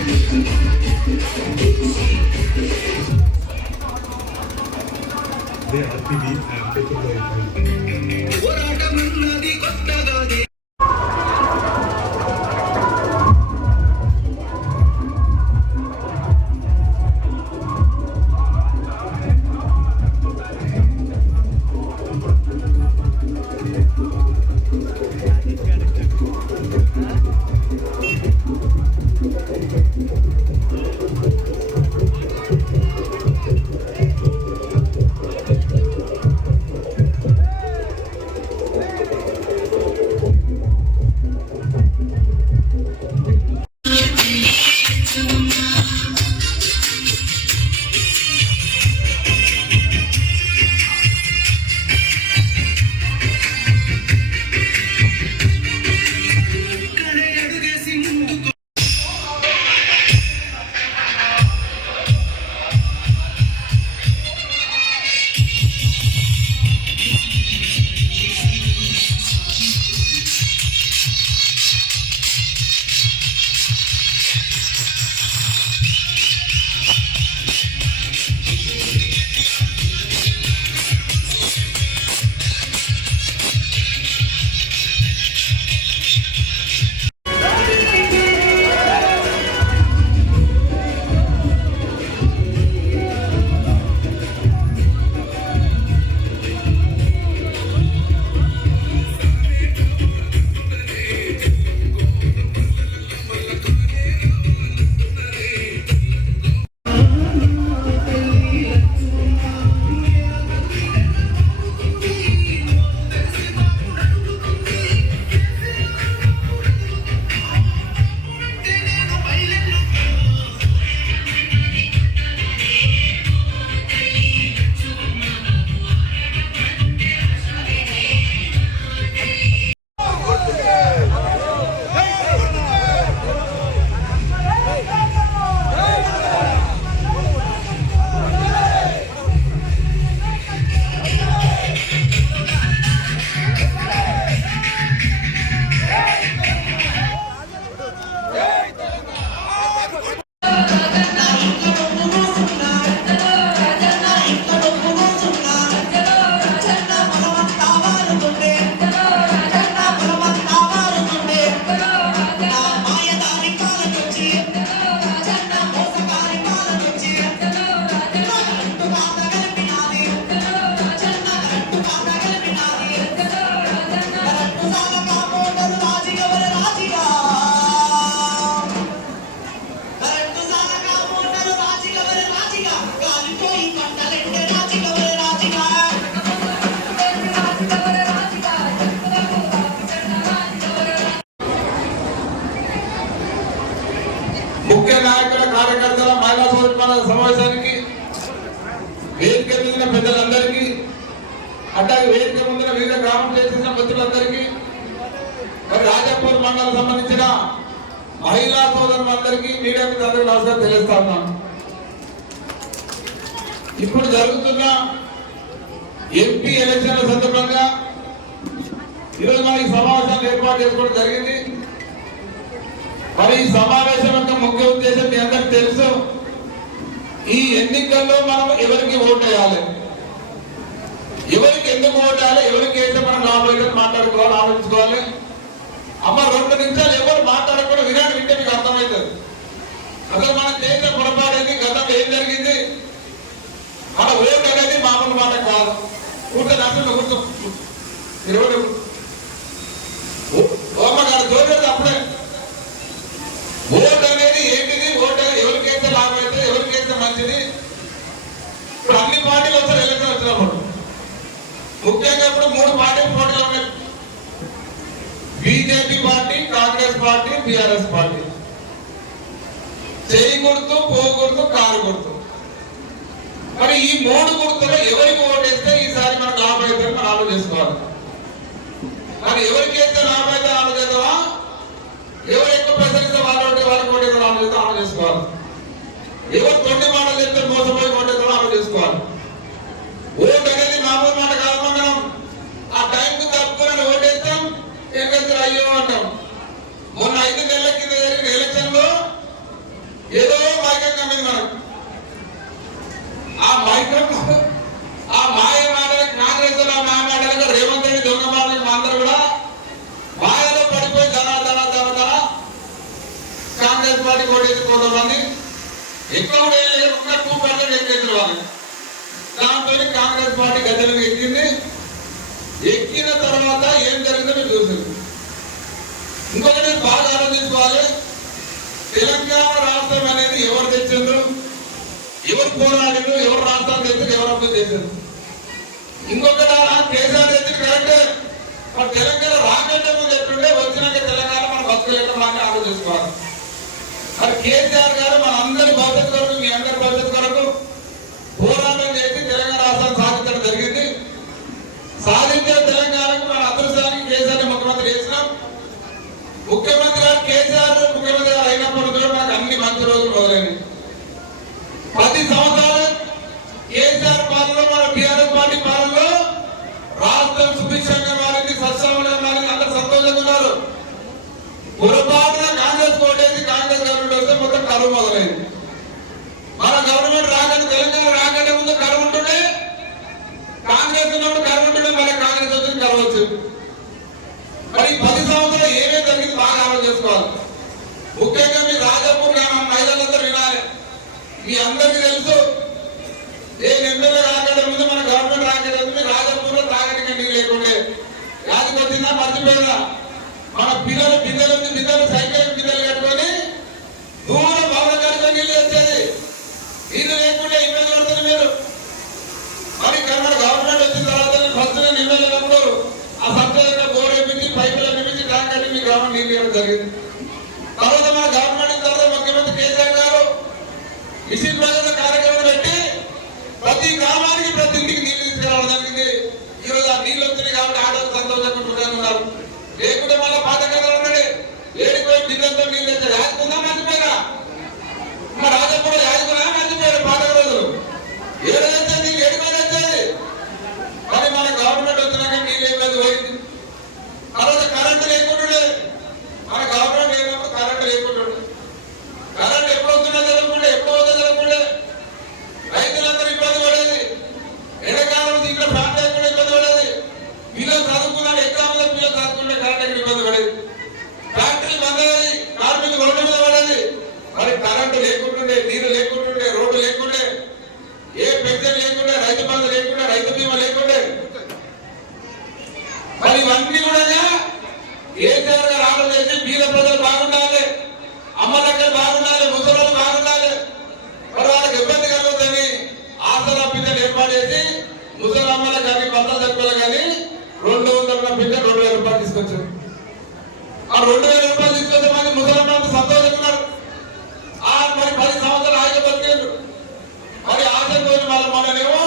They are TV and Petrol కార్యకర్తల సోదరుల సమావేశానికి వేదిక మీద పెద్దలందరికీ అట్లాగే వేదిక ముందున వివిధ గ్రామం చేసిన మిత్రులందరికీ మరి రాజాపూర్ మండలం సంబంధించిన మహిళా సోదరులందరికీ మీడియా మీద అందరికీ నమస్కారం తెలుస్తా ఉన్నాను. ఇప్పుడు జరుగుతున్న ఎంపీ ఎలక్షన్ల సందర్భంగా ఈరోజు మనకి సమావేశాలు ఏర్పాటు చేసుకోవడం జరిగింది. మరి ఈ సమావేశం యొక్క ముఖ్య ఉద్దేశం మీ అందరికి తెలుసు ఈ ఎన్నికల్లో మనం ఎవరికి ఓటు వేయాలి ఎవరికి ఎందుకు ఓటు ఎవరికి వేస్తే మనం లాభం మాట్లాడుకోవాలి ఆలోచించుకోవాలి? అమ్మ రెండు నిమిషాలు ఎవరు మాట్లాడకుండా వినాడు వింటే మీకు అర్థమవుతుంది. అసలు మనం చేసిన పొరపాటు గతంలో ఏం జరిగింది? మన ఓటు అనేది మామూలు మాట కాదు. కూర్చొని అసలు కూర్చో ఇరవై ఓమ గారు చూడలేదు అప్పుడే ఓటు అనేది ఏంటిది ఓటు ఎవరికి వేస్తే లాభం అయితే ఎవరికి వేస్తే మంచిది ఇప్పుడు అన్ని పార్టీలు వస్తారు ఎలక్షన్ ముఖ్యంగా ఇప్పుడు మూడు పార్టీలు పోటీలో ఉన్నాయి. BJP party Congress party BRS party. చేయి గుర్తు పో గుర్తు కారు గుర్తు మరి ఈ మూడు గుర్తులో ఎవరికి ఓటేస్తే ఈసారి మనకు లాభం అయితే మనం ఆలోచించుకోవాలి మరి ఎవరికి వేస్తే లాభం అయితే ఆలోచిద్దామా ఎవరు ఎక్కువ పైసలు ఇస్తే వాళ్ళు ఉంటే వాళ్ళకి ఓటే ఆలోచిస్తే ఆలోచించుకోవాలి ఎవరు తొండి మాటలు చెప్తే మోసపోయి ఓటే ఆలోచించుకోవాలి ఓటు అనేది మామూలు మాట కాదు మనం ఆ టైంకి తప్పుకొని ఓటేస్తాం ఏం అయ్యో అంటాం. మొన్న ఐదు నెలల కింద జరిగిన ఎలక్షన్లో ఏదో మైకం కమ్మింది మనం ఆ మైకం ఆ మాయ మాటలకు కాంగ్రెస్ ఆ మాయ మాటలకు రేవంత్ రెడ్డి దొంగ మాటలకు మా అందరూ కూడా మాయలో పడిపోయి ధర ధర ధర ధర కాంగ్రెస్ పార్టీ ఓటేసి కొంతమంది ఎక్కువ కూడా ఉన్న టూ పర్సెంట్ ఎక్కేసారు వాళ్ళు. దాంతో కాంగ్రెస్ పార్టీ గద్దెలకు ఎక్కింది. ఎక్కిన తర్వాత ఏం జరిగిందో మీరు చూసారు ఇంకొకటి మీరు బాగా ఆలోచించుకోవాలి తెలంగాణ రాష్ట్రం అనేది ఎవరు తెచ్చిండ్రు? ఎవరు పోరాడారు ఎవరు రాష్ట్రాలు తెచ్చారు ఎవరు అభివృద్ధి చేశారు ఇంకొకటి కేసీఆర్ తెచ్చి కరెక్టే. మన తెలంగాణ రాకంటే ముందు ఎట్లుండే వచ్చినాక తెలంగాణ మన బతుకులేక మాకు ఆలోచించుకోవాలి మరి కేసీఆర్ గారు మన అందరి భవిష్యత్తు కొరకు మీ అందరి భవిష్యత్తు కొరకు పోరాటం చేసి తెలంగాణ రాష్ట్రాన్ని సాధించడం జరిగింది సాధించిన తెలంగాణకు మన అదృష్టానికి కేసీఆర్ ముఖ్యమంత్రి చేసినాం ముఖ్యమంత్రి గారు కేసీఆర్ ముఖ్యమంత్రి గారు అయినప్పుడు కూడా మనకు అన్ని మంచి రోజులు మొదలైనవి పది సంవత్సరాలు కేసీఆర్ పాలనలో మన టీఆర్ఎస్ పార్టీ పాలనలో రాష్ట్రం సుభిక్షంగా మారింది సస్యంగా మారింది అందరు సంతోషంగా ఉన్నారు పొరపాటున కాంగ్రెస్ కోటేసి కాంగ్రెస్ గవర్నమెంట్ వస్తే మొత్తం కరువు మొదలైంది మన గవర్నమెంట్ రాకంటే తెలంగాణ రాకంటే ముందు కరువు ఉంటుండే కాంగ్రెస్ ఉన్నప్పుడు కరువు ఉంటుండే మళ్ళీ కాంగ్రెస్ వచ్చింది కరువు వచ్చింది మరి ఈ పది సంవత్సరాలు ఏమేమి జరిగింది బాగా ఆలోచన చేసుకోవాలి ముఖ్యంగా మీ రాజపూర్ గ్రామం మహిళలందరూ వినాలి మీ అందరికీ తెలుసు. ఏ ఎమ్మెల్యే రాకడం ముందు మన గవర్నమెంట్ రాకడం ముందు రాజపూర్లో తాగడానికి నీళ్ళు లేకుండే. యాదికి వచ్చిందా మర్చిపోయిందా? మన పిల్లలు బిందెలు ఉంది బిందెలు సైకిల్ బిందెలు కట్టుకొని దూరం భవన కట్టుకొని నీళ్ళు వచ్చేది నీళ్ళు లేకుండా ఇబ్బంది పడుతుంది మీరు. మరి ఇక్కడ గవర్నమెంట్ వచ్చిన తర్వాత ఫస్ట్ నేను ఎమ్మెల్యేటప్పుడు ఆ సబ్సిడీ బోర్డు వేపించి పైపులు అనిపించి ట్యాంక్ కట్టి మీ గ్రామం నీళ్ళు ఇవ్వడం జరిగింది తర్వాత మన గవర్నమెంట్ వచ్చిన తర్వాత ముఖ్యమంత్రి కేసీఆర్ గారు మిషన్ ప్రజల కార్యక్రమం పెట్టి ప్రతి గ్రామానికి ప్రతి ఇంటికి నీళ్ళు తీసుకురావడం జరిగింది. ఈరోజు ఆ నీళ్ళు వచ్చినాయి కాబట్టి ఆడవాళ్ళు సంతోషంగా ఉన్నారు లేకుంటే మళ్ళీ పాత కథలు ఉన్నాడు ఏడిపోయి బిందెలతో నీళ్ళు తెచ్చాడు యాదుకుందా మర్చిపోయినా మా రాజపూర్ యాదుకున్నా మర్చిపోయాడు పాత రోజులు ఏడు తెచ్చే నీళ్ళు ఏడుకొని వచ్చేది మరి మన గవర్నమెంట్ వచ్చినాక నీళ్ళు ఇబ్బంది పోయింది తర్వాత కరెంటు లేకుంటుండే మన గవర్నమెంట్ లేనప్పుడు కరెంటు లేకుంటుండే కరెంట్ ఎప్పుడు వస్తుందో తెలియకుండా ఎప్పుడు వస్తుందో తెలియకుండా రైతులందరూ ఇబ్బంది పడేది ఎండాకాలం దీంట్లో ఫ్యాన్ లేకుండా ఇబ్బంది పడేది పిల్లలు చదువుకున్నాడు ఎగ్జామ్లో పిల్లలు చదువుకుంటే కరెంట్ ఎక్కడ ఇబ్బంది పడేది ఫ్యాక్టరీ బంద్ అయ్యి కార్మికులు రోడ్డు మీద పడేది మరి కరెంటు లేకుంటుండే నీరు లేకుంటుండే రోడ్డు లేకుండే ఏ పెన్షన్ లేకుండా రైతు బంధు లేకుండా రైతు బీమా లేకుండే. మరి ఇవన్నీ కూడా కేసీఆర్ గారు ఆర్డర్ బీద ప్రజలు బాగుండాలి అమ్మ దగ్గర బాగుండాలి ముసలు బాగుండాలి. మరి వాళ్ళకి ఇబ్బంది కలుగుతుంది ఆసరా పిల్లలు ఏర్పాటు చేసి ముసలి అమ్మలకు కానీ భర్త దగ్గర కానీ రెండు వందల పిల్లలు రెండు వేల రూపాయలు తీసుకొచ్చారు. ఆ రెండు వేల రూపాయలు తీసుకొచ్చే మంది ముసలమ్మ సంతోషం ఉన్నారు ఆ మరి పది సంవత్సరాలు ఆయన బతికేరు మరి ఆశం రోజు వాళ్ళ మననేమో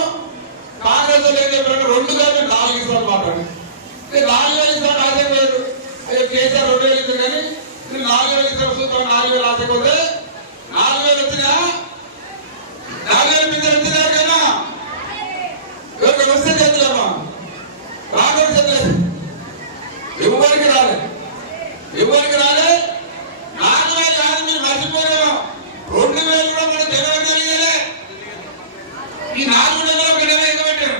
లేదు లో రెండు కాదు నాలుగు ఇస్తాను మాట్లాడి ఇది నాలుగు వేలు ఇస్తాను ఆశం లేదు. అయ్యో కేసీఆర్ రెండు వేలు ఇస్తారు కానీ ఇది నాలుగు వేలు ఇస్తారు చూస్తాం నాలుగు వేలు ఆశ నాలుగు వేలు వచ్చినా? నాలుగు వేలు మీద వచ్చినా కదా ఎవరికి వస్తే చేతులమ్మా రాకుండా చేతులేదు ఎవరికి రాలే ఎవరికి రాలే నాలుగు వేలు కాదు మీరు మర్చిపోయాము రెండు వేలు కూడా మన జనవరి తెలియలే ఈ నాలుగు నెలలు ఒక నెల ఎగబెట్టారు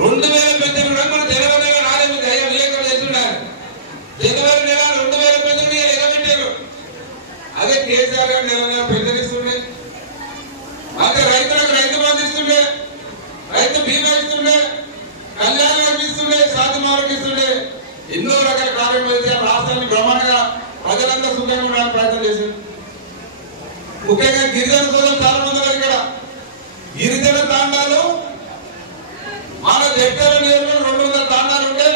రెండు వేల పెద్దలు కూడా మన జనవరి నెల రాలేదు మీకు అయ్యా విలేకరులు చేస్తున్నారు జనవరి నెల రెండు వేల పెద్దలు ఎగబెట్టారు అదే కేసీఆర్ గారు నెల నెల పెద్దలు ఇస్తుండే అదే రైతులకు రైతు బంధు ఇస్తుండే రైతు బీమా ఇస్తుండే కళ్యాణం ఇస్తుండే శాంతి మార్గం ఇస్తుండే ఎన్నో రకాల కార్యక్రమాలు చేసి రాష్ట్రాన్ని బ్రహ్మాండంగా ప్రజలంతా సుఖంగా ఉండడానికి ప్రయత్నం చేసింది ముఖ్యంగా గిరిజన సోదరులు చాలా మంది ఉన్నారు ఇక్కడ. గిరిజన తాండాలు మన దగ్గర నియోజకవర్గం రెండు వందల తాండాలు ఉంటే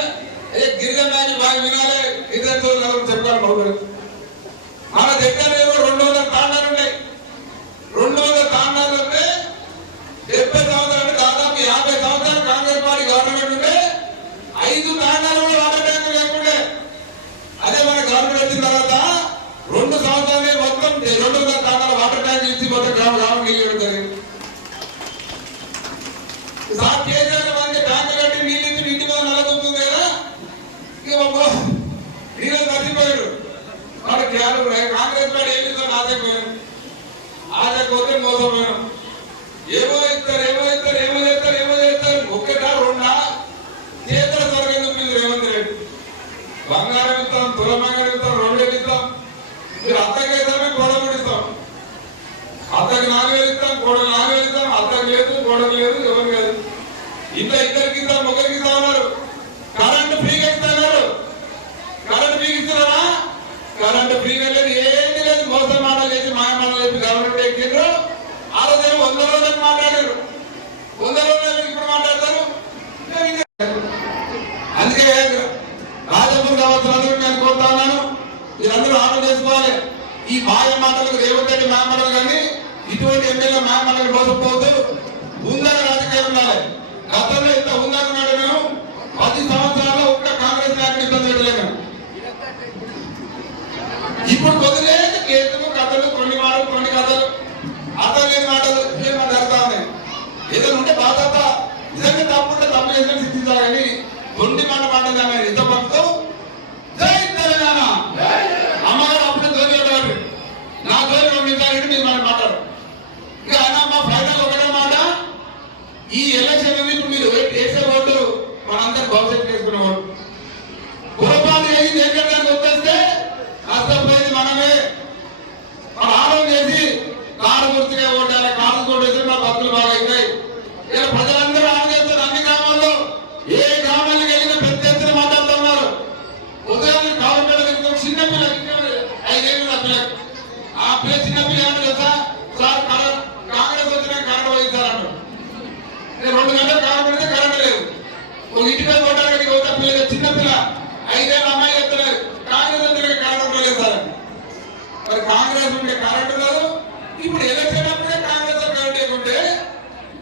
ఏ గిరిజన నాయకులు బాగా వినాలి గిరిజన సోదరులు చెప్పుకోవాలి మన దగ్గర నియోజకవర్గం రెండు వందల తాండాలు ఉన్నాయి రెండు వందల తాండాలు ఉంటే డెబ్బై సంవత్సరాలు దాదాపు యాభై సంవత్సరాలు కాంగ్రెస్ పార్టీ గవర్నమెంట్ ఉంటే ఐదు తాండాలు కూడా వాటర్ ట్యాంకులు లేకుండే అదే మన గవర్నమెంట్ వచ్చిన తర్వాత రెండు సంవత్సరాలే మొత్తం రెండు వందల తాండాల వాటర్ ట్యాంక్ ఇచ్చి మొత్తం గ్రామ గ్రామం నీళ్ళు ఇవ్వడం జరిగింది సార్ కేసీఆర్ మనకి ట్యాంక్ కట్టి నీళ్ళు ఇచ్చి ఇంటి మీద నల్లదుంటుంది కదా ఇక బాబు నీళ్ళు మర్చిపోయాడు వాడు ఏమో ఇస్తారు ఏమో ఇస్తారు ఏమో చేస్తారు ఏమో చేస్తారు. ఒక్కటా రెండా? చేతల స్వర్గం మీరు రేవంత్ రెడ్డి? బంగారం ఇస్తాం తుల ఇస్తాం రెండు ఇస్తాం. మీరు అత్తకి వేస్తామే గొడవ ఇస్తాం అత్తకి నాలుగు వేలు ఇస్తాం గొడవ నాలుగు వేలు ఇస్తాం. అత్తకి లేదు గొడవ లేదు ఎవరు లేదు. ఇంత ఇద్దరికి ఇస్తాం ఒకరికి ఇస్తాం అన్నారు. కరెంట్ ఫ్రీగా ఇస్తున్నారు. కరెంట్ ఫ్రీగా ఇస్తున్నారా? కరెంట్ ఫ్రీగా లేదు ఏ లేదు మోసం మాట చేసి మాయ మాట చెప్పి గవర్నమెంట్ ఎక్కిండ్రు ఆ రోజు వంద రోజులకు మాట్లాడారు వంద రోజులు ఇప్పుడు మాట్లాడతారు అందుకే రాజపూర్ కావచ్చు అందరూ నేను కోరుతా ఉన్నాను మీరందరూ ఆర్డర్ చేసుకోవాలి ఈ మాయ మాటలకు రేవంత్ రెడ్డి మాయ మాటలు కానీ ఇటువంటి ఎమ్మెల్యే మా మాటలు మోసపోతూ ఉందర రాజకీయాలు ఉండాలి. గతంలో ఇంత ఉందన్నమాట మేము పది సంవత్సరాల్లో ఒక్క కాంగ్రెస్ నాయకుడు ఇబ్బంది పెట్టలేము ఇప్పుడు కొద్దిలే కేసులు కథలు కొన్ని మాటలు కొన్ని కథలు అర్థం లేని మాటలు ఏం జరుగుతా ఉన్నాయి. ఏదైనా ఉంటే బాధ నిజంగా తప్పు ఉంటే తప్పు చేసిన సిద్ధించాలని కొన్ని మాట మాట్లాడాలి ఎంత భక్తు నా రెండు మీరు మాట మాట్లాడరు. ఇక అన్న మా ఫైనల్ ఒకటే మాట. ఈ ఎలక్షన్ ఇప్పుడు మీరు వేసే ఓట్లు మనందరం భవిష్యత్తు చేసుకునే ఓటు పొరపాటు చేసి ఎక్కడికి వచ్చేస్తే నష్టపోయేది మనమే మన ఆరోగ్యం చేసి కారు గుర్తుగా ఓటాలి కారు కొట్టేసి మా భక్తులు బాగా అవుతాయి ఇలా ప్రజలందరూ ఆలోచిస్తారు అన్ని గ్రామాల్లో ఏ గ్రామాలకు వెళ్ళినా పెద్ద ఎత్తున మాట్లాడుతున్నారు ఉదయం గవర్నమెంట్ దగ్గర చిన్న పిల్లలు ఐదేళ్ళు నా పిల్లలు ఆ పిల్ల చిన్న పిల్ల ఏమన్నా తెలుసా సార్ కరెంట్ కాంగ్రెస్ వచ్చినా కరెంట్ పోయిస్తారంటారు నేను రెండు గంటలు కారం పెడితే కరెంట్ లేదు ఒక ఇంటి మీద కొట్టడానికి ఒక పిల్ల చిన్న పిల్ల ఐదేళ్ళ అమ్మాయి చెప్తున్నారు కాంగ్రెస్ వచ్చిన కరెంట్ లేదు సార్ మరి కాంగ్రెస్ ఉంటే కరెంట్ లేదు ఇప్పుడు ఎలక్షన్ అప్పుడే కాంగ్రెస్ కరెంట్ లేకుంటే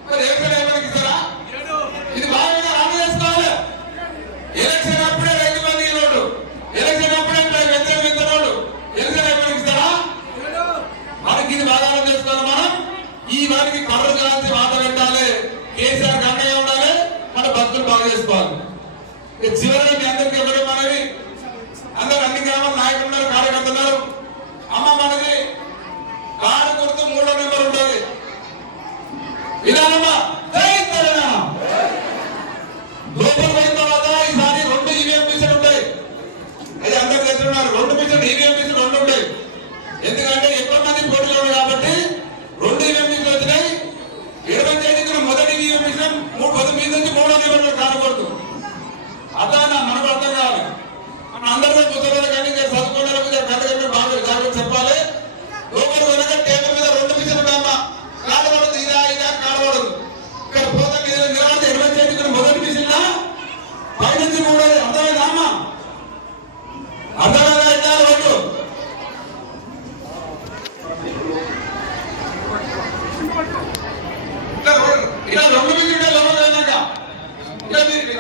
మరి ఎలక్షన్ ఏమైనా ఇస్తారా ఇది బాగా అమలు చేసుకోవాలి ఎలక్షన్ అప్పుడే రైతు మంది రోడ్డు ఎలక్షన్ అప్పుడే వ్యక్తులు ఎంత రోడ్డు ఎలక్షన్ ఏమైనా ఇస్తారా మనకి ఇది బాగా అర్థం చేసుకోవాలి మనం ఈ వారికి కర్ర కాల్చి మాట పెట్టాలి కేసీఆర్ గంటగా ఉండాలి మన భక్తులు బాగా చేసుకోవాలి ఇక చివరిగా మీ అందరికీ ఎవరు మనవి? అందరు అన్ని గ్రామాల నాయకులు ఉన్నారు కార్యకర్తలు అమ్మ మనది కారు గుర్తు మూడో నెంబర్ ఉంటుంది. విధానమ్మా జై తెలంగాణ. లోపల పోయిన తర్వాత ఈసారి రెండు ఈవీఎం మిషన్ ఉంటాయి. అది అందరు తెలుసున్నారు రెండు మిషన్ ఈవీఎం మిషన్ రెండు ఉంటాయి. ఎందుకంటే ఎక్కువ మంది పోటీలో ఉన్నారు కాబట్టి రెండు ఈవీఎం మిషన్ వచ్చినాయి ఇరవై తేదీకి మొదటి ఈవీఎం మిషన్ మూడు పది మీద నుంచి మూడో నెంబర్లో కానకూడదు అర్థం మనకు అర్థం కావాలి మన అందరితో కూర్చోలేదు కానీ ఇంకా మీరు గంటగా బాగా జాగ్రత్త చెప్పాలి. ఒకరు వెనక టేబుల్ మీద రెండు మిషన్లు ఉన్నాయమ్మా. కాడబడదు ఇదా ఇదా కాడబడదు ఇక్కడ పోతా మీద నిలబడితే ఇరవై తేదీకి మొదటి మిషన్ పైనుంచి మూడో అర్థమైందా అమ్మా? అర్థమైంది ఇట్లా రెండు ఇట్లా రెండు- ఇట్లా రెండు మిషన్ లోపల వెళ్ళాక ఇట్లా మీరు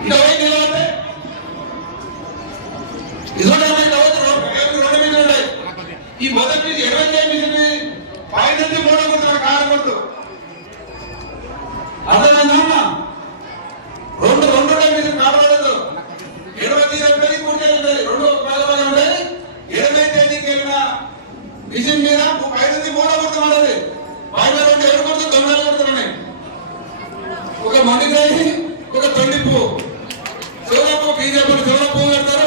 ఇలా ఇరవై నిలబడితే ఇదిగోండి అమ్మా, ఇట్లా వద్దు, రెండు- రెండు రెండు మిషన్లు ఉన్నాయి. ఈ మొదటి నుంచి ఇరవై తేదీ మిషన్ పై నుంచి మూడో గుర్తు కారకూడదు అర్థమైందమ్మా రెండు రెండు మిషన్ కాడబడదు ఇరవై తేదీ పూర్తి ఉంటుంది రెండు బాగా బాగా ఉంటాయి ఇరవై తేదీకి వెళ్ళిన మిషన్ మీద పై మూడో గుర్తు మనది పైన రెండు ఏడు గుర్తు తొమ్మిది గుర్తులు ఒక మండి ఒక తొండి పువ్వు. బీజేపీ శివన పువ్వు